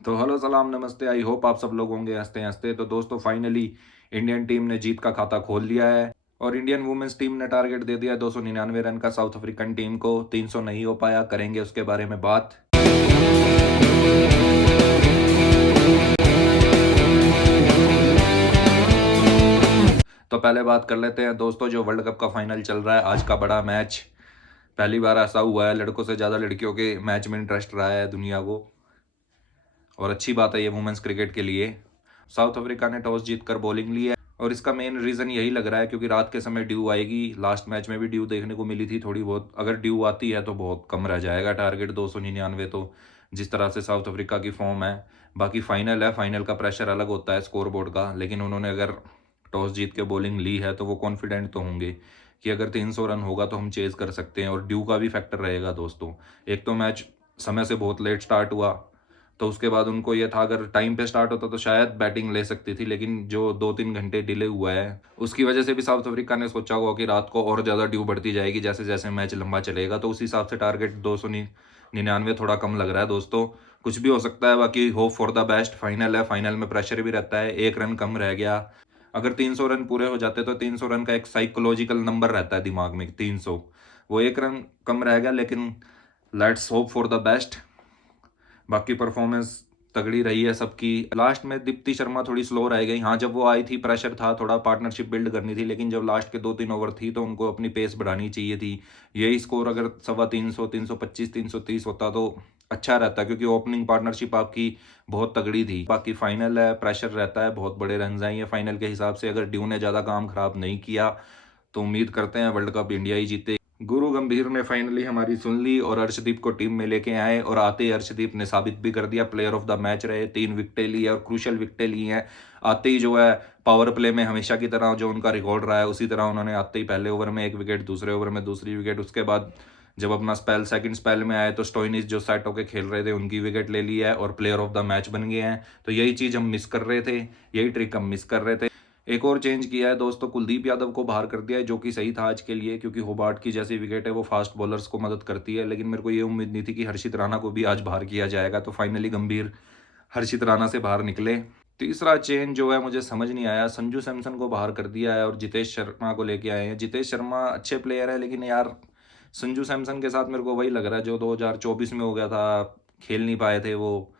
तो हेलो सलाम नमस्ते, आई होप आप सब लोग होंगे हंसते हंसते। तो दोस्तों फाइनली इंडियन टीम ने जीत का खाता खोल लिया है और इंडियन वुमेन्स टीम ने टारगेट दे दिया 299 रन का साउथ अफ्रीकन टीम को। 300 नहीं हो पाया, करेंगे उसके बारे में बात। तो पहले बात कर लेते हैं दोस्तों, जो वर्ल्ड कप का फाइनल चल रहा है, आज का बड़ा मैच। पहली बार ऐसा हुआ है, लड़कों से ज़्यादा लड़कियों के मैच में इंटरेस्ट रहा है दुनिया को, और अच्छी बात है ये वुमेन्स क्रिकेट के लिए। साउथ अफ्रीका ने टॉस जीतकर बॉलिंग ली है और इसका मेन रीज़न यही लग रहा है क्योंकि रात के समय ड्यू आएगी। लास्ट मैच में भी ड्यू देखने को मिली थी थोड़ी बहुत, अगर ड्यू आती है तो बहुत कम रह जाएगा टारगेट 299। तो जिस तरह से साउथ अफ्रीका की फॉर्म है, बाकी फाइनल है, फाइनल का प्रेशर अलग होता है स्कोर बोर्ड का, लेकिन उन्होंने अगर टॉस जीत के बॉलिंग ली है तो वो कॉन्फिडेंट तो होंगे कि अगर 300 रन होगा तो हम चेज कर सकते हैं। और ड्यू का भी फैक्टर रहेगा दोस्तों। एक तो मैच समय से बहुत लेट स्टार्ट हुआ, तो उसके बाद उनको ये था अगर टाइम पे स्टार्ट होता तो शायद बैटिंग ले सकती थी, लेकिन जो 2-3 घंटे डिले हुआ है उसकी वजह से भी साउथ अफ्रीका ने सोचा होगा कि रात को और ज़्यादा ड्यू बढ़ती जाएगी जैसे जैसे मैच लंबा चलेगा, तो उस हिसाब से टारगेट 299 थोड़ा कम लग रहा है दोस्तों। कुछ भी हो सकता है, बाकी hope for the best. Final है, फाइनल में प्रेशर भी रहता है, 1 रन कम रह गया। अगर 300 रन पूरे हो जाते तो 300 रन का एक साइकोलॉजिकल नंबर रहता है दिमाग में, 300, वो 1 रन कम रह गया, लेकिन let's hope for the best. बाकी परफॉर्मेंस तगड़ी रही है सबकी। लास्ट में दीप्ति शर्मा थोड़ी स्लो रह गई। हाँ, जब वो आई थी प्रेशर था, थोड़ा पार्टनरशिप बिल्ड करनी थी, लेकिन जब लास्ट के 2-3 ओवर थी तो उनको अपनी पेस बढ़ानी चाहिए थी। यही स्कोर अगर 325, 325, 330 होता तो अच्छा रहता, क्योंकि ओपनिंग पार्टनरशिप आपकी बहुत तगड़ी थी। बाकी फाइनल है, प्रेशर रहता है, बहुत बड़े रन आएंगे फाइनल के हिसाब से। अगर ड्यू ने ज़्यादा काम खराब नहीं किया तो उम्मीद करते हैं वर्ल्ड कप इंडिया ही जीते। गुरु गंभीर ने फाइनली हमारी सुन ली और अर्शदीप को टीम में लेके आए, और आते ही अर्शदीप ने साबित भी कर दिया, प्लेयर ऑफ द मैच रहे, 3 विकेटें ली है और क्रूशल विकेटें ली हैं। आते ही जो है पावर प्ले में हमेशा की तरह जो उनका रिकॉर्ड रहा है उसी तरह उन्होंने आते ही पहले ओवर में 1 विकेट, दूसरे ओवर में दूसरी विकेट, उसके बाद जब अपना स्पेल सेकंड स्पेल में आए तो स्टोइनिस जो सेट होकर खेल रहे थे उनकी विकेट ले ली है और प्लेयर ऑफ द मैच बन गए हैं। तो यही चीज़ हम मिस कर रहे थे, यही ट्रिक हम मिस कर रहे थे। एक और चेंज किया है दोस्तों, कुलदीप यादव को बाहर कर दिया है, जो कि सही था आज के लिए, क्योंकि होबार्ट की जैसी विकेट है वो फास्ट बॉलर्स को मदद करती है, लेकिन मेरे को ये उम्मीद नहीं थी कि हर्षित राणा को भी आज बाहर किया जाएगा। तो फाइनली गंभीर हर्षित राणा से बाहर निकले। तीसरा चेंज जो है मुझे समझ नहीं आया, संजू सैमसन को बाहर कर दिया है और जितेश शर्मा को लेके आए हैं। जितेश शर्मा अच्छे प्लेयर है, लेकिन यार संजू सैमसन के साथ मेरे को वही लग रहा है जो 2024 में हो गया था, खेल नहीं पाए थे वो।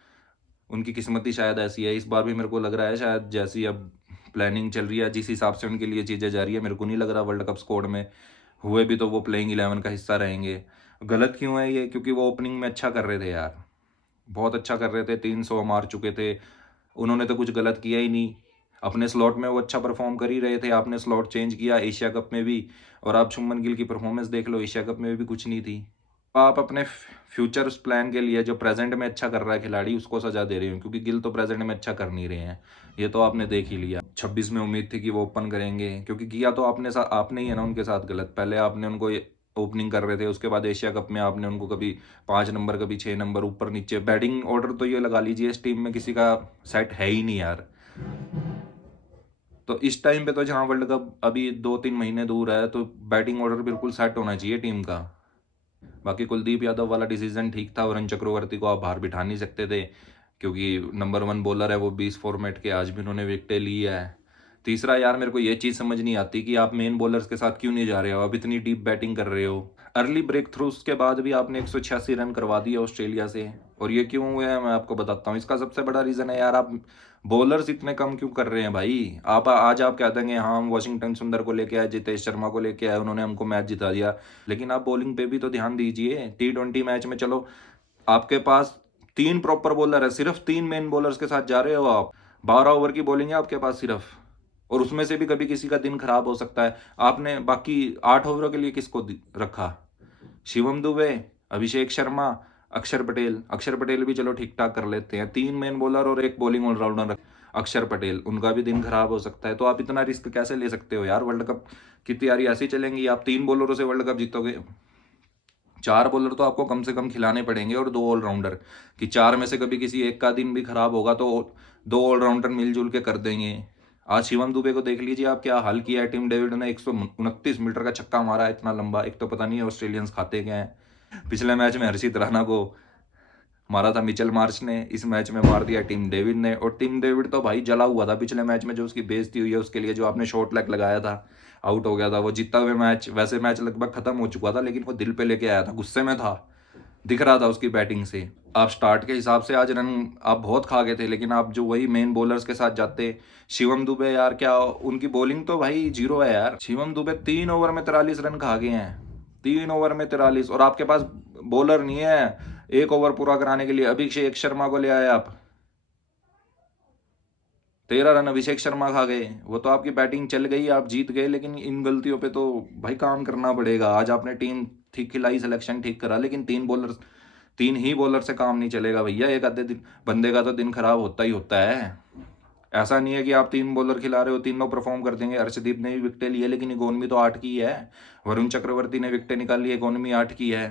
उनकी किस्मत ही शायद ऐसी है। इस बार भी मेरे को लग रहा है शायद जैसी अब प्लानिंग चल रही है, जिस हिसाब से उनके लिए चीज़ें जा रही है, मेरे को नहीं लग रहा वर्ल्ड कप स्क्वाड में हुए भी तो वो प्लेइंग 11 का हिस्सा रहेंगे। गलत क्यों है ये? क्योंकि वो ओपनिंग में अच्छा कर रहे थे यार, बहुत अच्छा कर रहे थे, 300 मार चुके थे। उन्होंने तो कुछ गलत किया ही नहीं, अपने स्लॉट में वो अच्छा परफॉर्म कर ही रहे थे। आपने स्लॉट चेंज किया एशिया कप में भी, और आप शुभमन गिल की परफॉर्मेंस देख लो, एशिया कप में भी कुछ नहीं थी। आप अपने फ्यूचर प्लान के लिए जो प्रेजेंट में अच्छा कर रहा है खिलाड़ी उसको सजा दे रहे हो, क्योंकि गिल तो प्रेजेंट में अच्छा कर नहीं रहे हैं, ये तो आपने देख ही लिया। 26 में उम्मीद थी कि वो ओपन करेंगे, क्योंकि किया तो आपने ही है ना उनके साथ गलत। पहले आपने उनको ओपनिंग कर रहे थे, उसके बाद एशिया कप में आपने उनको कभी 5 नंबर कभी 6 नंबर ऊपर नीचे, बैटिंग ऑर्डर तो ये लगा लीजिए इस टीम में किसी का सेट है ही नहीं यार। तो इस टाइम पे तो जहाँ वर्ल्ड कप अभी 2-3 महीने दूर है, तो बैटिंग ऑर्डर बिल्कुल सेट होना चाहिए टीम का। बाकी कुलदीप यादव वाला डिसीजन ठीक था, वरुण चक्रवर्ती को आप बाहर बिठा नहीं सकते थे, क्योंकि नंबर 1 बॉलर है वो 20 फॉर्मेट के, आज भी उन्होंने विकेटें ली है। तीसरा यार मेरे को ये चीज़ समझ नहीं आती कि आप मेन बॉलर्स के साथ क्यों नहीं जा रहे हो, अब इतनी डीप बैटिंग कर रहे हो। अर्ली ब्रेक थ्रूज के बाद भी आपने 186 रन करवा दिए ऑस्ट्रेलिया से, और ये क्यों हुआ है मैं आपको बताता हूँ। इसका सबसे बड़ा रीज़न है यार, आप बॉलर्स इतने कम क्यों कर रहे हैं भाई। आप कह देंगे हाँ हम वाशिंगटन सुंदर को लेके आए, जितेश शर्मा को लेके आए, उन्होंने हमको मैच जिता दिया, लेकिन आप बॉलिंग पे भी तो ध्यान दीजिए। T20 मैच में चलो आपके पास 3 प्रॉपर बॉलर है, सिर्फ 3 मेन बॉलर्स के साथ जा रहे हो आप, 12 ओवर की बॉलिंग है आपके पास सिर्फ, और उसमें से भी कभी किसी का दिन खराब हो सकता है। आपने बाकी 8 ओवरों के लिए किसको रखा? शिवम दुबे, अभिषेक शर्मा, अक्षर पटेल भी चलो ठीक ठाक कर लेते हैं, 3 मेन बॉलर और 1 बॉलिंग ऑलराउंडर अक्षर पटेल, उनका भी दिन खराब हो सकता है। तो आप इतना रिस्क कैसे ले सकते हो यार? वर्ल्ड कप की तैयारी ऐसी चलेंगी, आप 3 बॉलरों से वर्ल्ड कप जीतोगे? 4 बॉलर तो आपको कम से कम खिलाने पड़ेंगे और 2 ऑलराउंडर, कि 4 में से कभी किसी एक का दिन भी खराब होगा तो 2 ऑलराउंडर मिलजुल के कर देंगे। आज शिवम दुबे को देख लीजिए आप, क्या हाल किया है। टिम डेविड ने 129 मीटर का छक्का मारा है, इतना लंबा, एक तो पता नहीं ऑस्ट्रेलियंस खाते क्या हैं। पिछले मैच में हर्षित राणा को मारा था मिचेल मार्श ने, इस मैच में मार दिया टिम डेविड ने। और टिम डेविड तो भाई जला हुआ था पिछले मैच में, जो उसकी बेइज्जती हुई है उसके लिए, जो आपने शॉट लेग लगाया था, आउट हो गया था वो जीतता हुए मैच। वैसे मैच लगभग खत्म हो चुका था, लेकिन वो दिल पे लेके आया था, गुस्से में था, दिख रहा था उसकी बैटिंग से। आप स्टार्ट के हिसाब से आज रन आप बहुत खा गए थे, लेकिन आप जो वही मेन बॉलर्स के साथ जाते, शिवम दुबे यार, क्या उनकी बॉलिंग तो भाई जीरो है यार। शिवम दुबे 3 ओवर में 43 रन खा गए हैं, 3 ओवर में 43, और आपके पास बॉलर नहीं है 1 ओवर पूरा कराने के लिए। अभिषेक शर्मा को ले आए आप, 13 रन अभिषेक शर्मा खा गए। वो तो आपकी बैटिंग चल गई, आप जीत गए, लेकिन इन गलतियों पे तो भाई काम करना पड़ेगा। आज आपने टीम ठीक खिलाई, सिलेक्शन ठीक करा, लेकिन 3 ही बॉलर से काम नहीं चलेगा भैया। एक आधे दिन बंदे का तो दिन खराब होता ही होता है। ऐसा नहीं है कि आप 3 बॉलर खिला रहे हो तीनों परफॉर्म कर देंगे। हर्षदीप ने भी विकेटें लिए, लेकिन इकोनॉमी तो 8 की है। वरुण चक्रवर्ती ने विकेटें निकाली, इकोनॉमी 8 की है।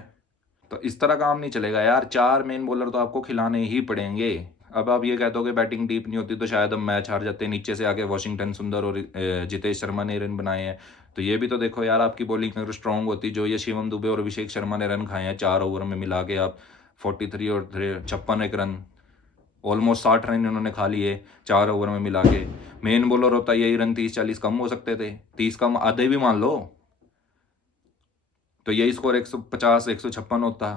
तो इस तरह काम नहीं चलेगा यार, 4 मेन बॉलर तो आपको खिलाने ही पड़ेंगे। अब आप ये कहते हो कि बैटिंग डीप नहीं होती तो शायद हम मैच हार जाते। नीचे से आके वॉशिंगटन सुंदर और जितेश शर्मा ने रन बनाए हैं, तो ये भी तो देखो यार, आपकी बॉलिंग अगर स्ट्रांग होती, जो ये शिवम दुबे और अभिषेक शर्मा ने रन खाए हैं 4 ओवर में मिला के, आप 43 और 56 रन, ऑलमोस्ट 60 रन इन्होंने खा लिए 4 ओवर में मिला के। मेन बॉलर होता यही रन 30-40 कम हो सकते थे, 30 कम आधे भी मान लो, तो यही स्कोर 150-156 होता।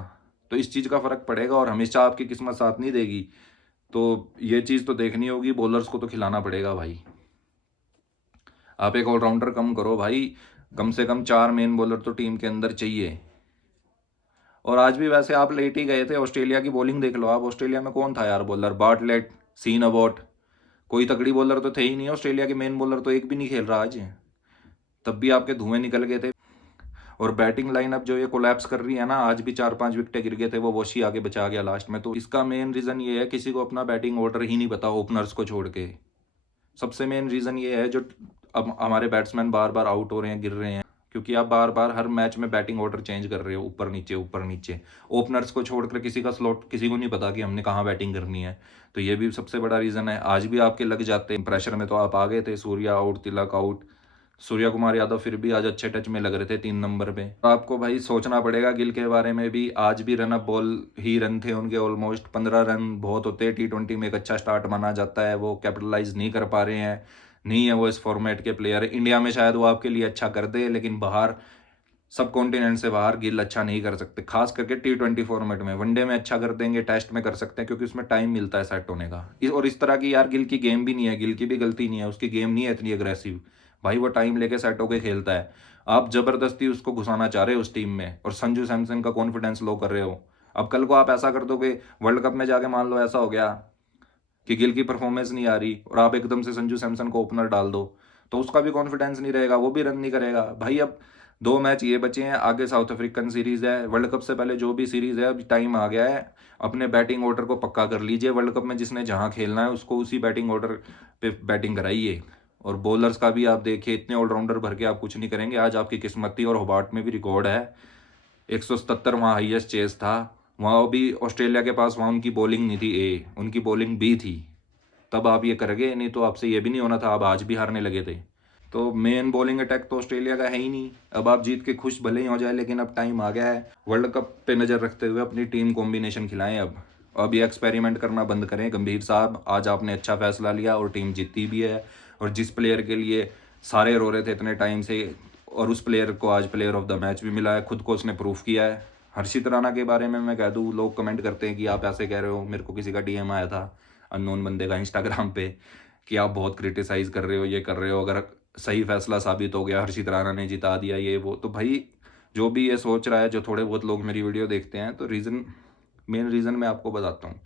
तो इस चीज़ का फर्क पड़ेगा, और हमेशा आपकी किस्मत साथ नहीं देगी। तो ये चीज़ तो देखनी होगी, बॉलर्स को तो खिलाना पड़ेगा भाई। आप एक ऑलराउंडर कम करो भाई, कम से कम 4 मेन बॉलर तो टीम के अंदर चाहिए। और आज भी वैसे आप लेट ही गए थे। ऑस्ट्रेलिया की बॉलिंग देख लो आप, ऑस्ट्रेलिया में कौन था यार बॉलर? बार्टलेट, सीन अबॉट, कोई तगड़ी बॉलर तो थे ही नहीं। ऑस्ट्रेलिया के मेन बॉलर तो एक भी नहीं खेल रहा आज, तब भी आपके धुएं निकल गए थे। और बैटिंग लाइनअप जो ये कोलैप्स कर रही है ना, आज भी 4-5 विकेटें गिर गए थे, वो वॉशी आगे बचा गया लास्ट में। तो इसका मेन रीज़न ये है, किसी को अपना बैटिंग ऑर्डर ही नहीं पता, ओपनर्स को छोड़ के। सबसे मेन रीज़न ये है, जो अब हमारे बैट्समैन बार बार आउट हो रहे हैं, गिर रहे हैं, क्योंकि आप बार बार हर मैच में बैटिंग ऑर्डर चेंज कर रहे हो, ऊपर नीचे ऊपर नीचे। ओपनर्स को छोड़कर किसी का स्लॉट किसी को नहीं पता कि हमने कहाँ बैटिंग करनी है। तो ये भी सबसे बड़ा रीज़न है। आज भी आपके लग जाते हैं प्रेशर में, तो आप आ गए थे। सूर्या आउट, तिलक आउट, सूर्या कुमार यादव फिर भी आज अच्छे टच में लग रहे थे 3 नंबर पे। आपको भाई सोचना पड़ेगा गिल के बारे में भी। आज भी रन अप बॉल ही रन थे उनके, ऑलमोस्ट 15 रन बहुत होते हैं। T20 में एक अच्छा स्टार्ट माना जाता है, वो कैपिटलाइज नहीं कर पा रहे हैं, नहीं है वो इस फॉर्मेट के प्लेयर। इंडिया में शायद वो आपके लिए अच्छा कर दे, लेकिन बाहर, सब कॉन्टिनेंट से बाहर गिल अच्छा नहीं कर सकते, खास करके T20 फॉर्मेट में। वनडे में अच्छा कर देंगे, टेस्ट में कर सकते हैं, क्योंकि उसमें टाइम मिलता है सेट होने का। और इस तरह की यार गिल की गेम भी नहीं है, गिल की भी गलती नहीं है, उसकी गेम नहीं है इतनी अग्रेसिव भाई, वो टाइम लेके सेट होके खेलता है। आप जबरदस्ती उसको घुसाना चाह रहे हो उस टीम में, और संजू सैमसन का कॉन्फिडेंस लो कर रहे हो। अब कल को आप ऐसा कर दोगे, वर्ल्ड कप में जाके मान लो ऐसा हो गया कि गिल की परफॉर्मेंस नहीं आ रही, और आप एकदम से संजू सैमसन को ओपनर डाल दो, तो उसका भी कॉन्फिडेंस नहीं रहेगा, वो भी रन नहीं करेगा भाई। अब 2 मैच ये बचे हैं, आगे साउथ अफ्रीकन सीरीज है, वर्ल्ड कप से पहले जो भी सीरीज है, अब टाइम आ गया है, अपने बैटिंग ऑर्डर को पक्का कर लीजिए। वर्ल्ड कप में जिसने जहां खेलना है उसको उसी बैटिंग ऑर्डर पे बैटिंग कराइए। और बॉलर्स का भी आप देखिए, इतने ऑलराउंडर भर के आप कुछ नहीं करेंगे। आज आपकी किस्मत थी, और होबार्ट में भी रिकॉर्ड है 177 वहाँ हाईएस्ट चेस था। वहाँ भी ऑस्ट्रेलिया के पास, वहाँ उनकी बॉलिंग नहीं थी ए, उनकी बॉलिंग बी थी, तब आप ये कर गए, नहीं तो आपसे ये भी नहीं होना था, आप आज भी हारने लगे थे। तो मेन बॉलिंग अटैक तो ऑस्ट्रेलिया का है ही नहीं। अब आप जीत के खुश भले ही हो जाए, लेकिन अब टाइम आ गया है, वर्ल्ड कप पे नज़र रखते हुए अपनी टीम कॉम्बिनेशन खिलाएं। अब ये एक्सपेरिमेंट करना बंद करें। गंभीर साहब, आज आपने अच्छा फैसला लिया और टीम जीती भी है। और जिस प्लेयर के लिए सारे रो रहे थे इतने टाइम से, और उस प्लेयर को आज प्लेयर ऑफ द मैच भी मिला है, खुद को उसने प्रूफ किया है। हर्षित राणा के बारे में मैं कह दूँ, लोग कमेंट करते हैं कि आप ऐसे कह रहे हो, मेरे को किसी का DM आया था अननोन बंदे का इंस्टाग्राम पे, कि आप बहुत क्रिटिसाइज़ कर रहे हो, ये कर रहे हो, अगर सही फैसला साबित हो गया, हर्षित राणा ने जिता दिया, ये वो। तो भाई जो भी ये सोच रहा है, जो थोड़े बहुत लोग मेरी वीडियो देखते हैं, तो मेन रीज़न मैं आपको बताता हूँ।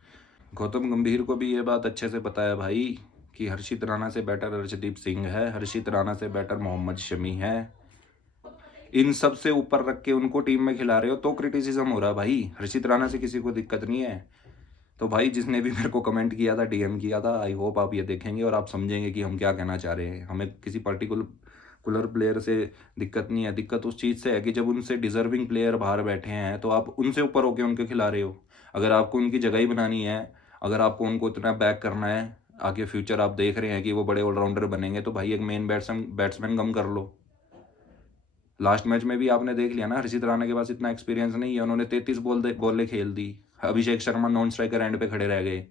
गौतम गंभीर को भी ये बात अच्छे से पता है भाई, कि हर्षित राणा से बेटर अर्शदीप सिंह है, हर्षित राणा से बेटर मोहम्मद शमी है। इन सब से ऊपर रख के उनको टीम में खिला रहे हो तो क्रिटिसिज्म हो रहा है भाई। हर्षित राणा से किसी को दिक्कत नहीं है। तो भाई जिसने भी मेरे को कमेंट किया था, DM किया था, आई होप आप ये देखेंगे और आप समझेंगे कि हम क्या कहना चाह रहे हैं। हमें किसी पर्टिकुलर प्लेयर से दिक्कत नहीं है, दिक्कत उस चीज़ से है कि जब उनसे डिजर्विंग प्लेयर बाहर बैठे हैं, तो आप उनसे ऊपर होकर उनके खिला रहे हो। अगर आपको उनकी जगह ही बनानी है, अगर आपको उनको इतना बैक करना है, आगे फ्यूचर आप देख रहे हैं कि वो बड़े ऑलराउंडर बनेंगे, तो भाई एक मेन बैट्समैन कम कर लो। लास्ट मैच में भी आपने देख लिया ना, हर्षित राणा के पास इतना एक्सपीरियंस नहीं है, उन्होंने 33 बॉलें खेल दी, Abhishek Sharma non striker end पे खड़े रह गए।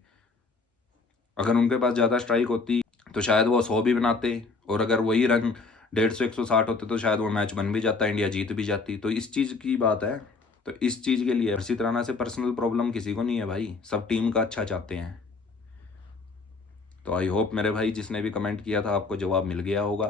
अगर उनके पास ज़्यादा स्ट्राइक होती तो शायद वो 100 भी बनाते, और अगर वही रन 150 160 होते तो शायद वो मैच बन भी जाता, इंडिया जीत भी जाती। तो इस चीज़ की बात है। तो इस चीज़ के लिए हर्षित राणा से पर्सनल प्रॉब्लम किसी को नहीं है भाई, सब टीम का अच्छा चाहते हैं। तो आई होप मेरे भाई जिसने भी कमेंट किया था आपको जवाब मिल गया होगा।